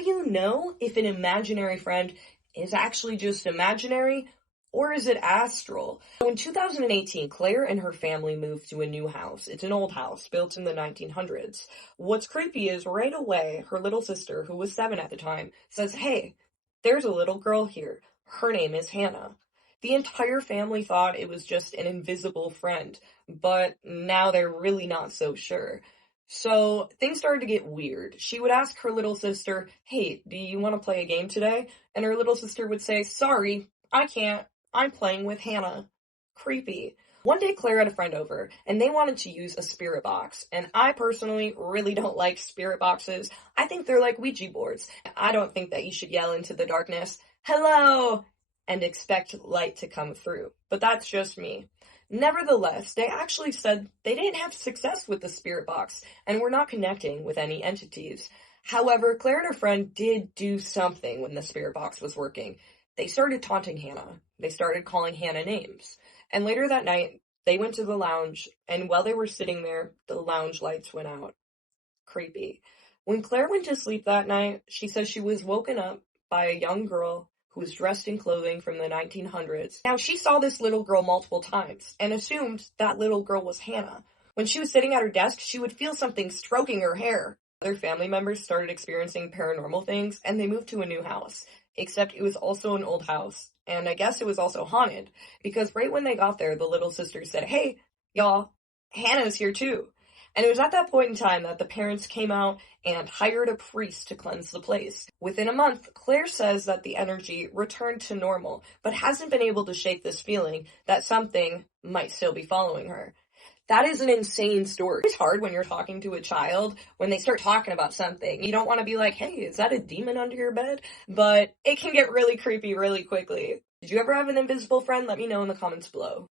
do you know if an imaginary friend is actually just imaginary or is it astral? In 2018, Claire and her family moved to a new house. It's an old house built in the 1900s. What's creepy is right away, her little sister, who was 7 at the time, says, "Hey, there's a little girl here. Her name is Hannah." The entire family thought it was just an invisible friend, but now they're really not so sure. So things started to get weird. She would ask her little sister, "Hey, do you want to play a game today?" And her little sister would say, "Sorry, I can't. I'm playing with Hannah." Creepy. One day Claire had a friend over, and they wanted to use a spirit box. And I personally really don't like spirit boxes. I think they're like Ouija boards. I don't think that you should yell into the darkness, "Hello!" and expect light to come through. But that's just me. Nevertheless, they actually said they didn't have success with the spirit box and were not connecting with any entities. However, Claire and her friend did do something when the spirit box was working. They started taunting Hannah. They started calling Hannah names. And later that night, they went to the lounge, and while they were sitting there, the lounge lights went out. Creepy. When Claire went to sleep that night, she says she was woken up by a young girl who was dressed in clothing from the 1900s. Now, she saw this little girl multiple times and assumed that little girl was Hannah. When she was sitting at her desk, she would feel something stroking her hair. Other family members started experiencing paranormal things, and they moved to a new house. Except it was also an old house, and I guess it was also haunted, because right when they got there, the little sister said, "Hey, y'all, Hannah's here too." And it was at that point in time that the parents came out and hired a priest to cleanse the place. Within a month, Claire says that the energy returned to normal, but hasn't been able to shake this feeling that something might still be following her. That is an insane story. It's hard when you're talking to a child, when they start talking about something. You don't want to be like, "Hey, is that a demon under your bed?" But it can get really creepy really quickly. Did you ever have an invisible friend? Let me know in the comments below.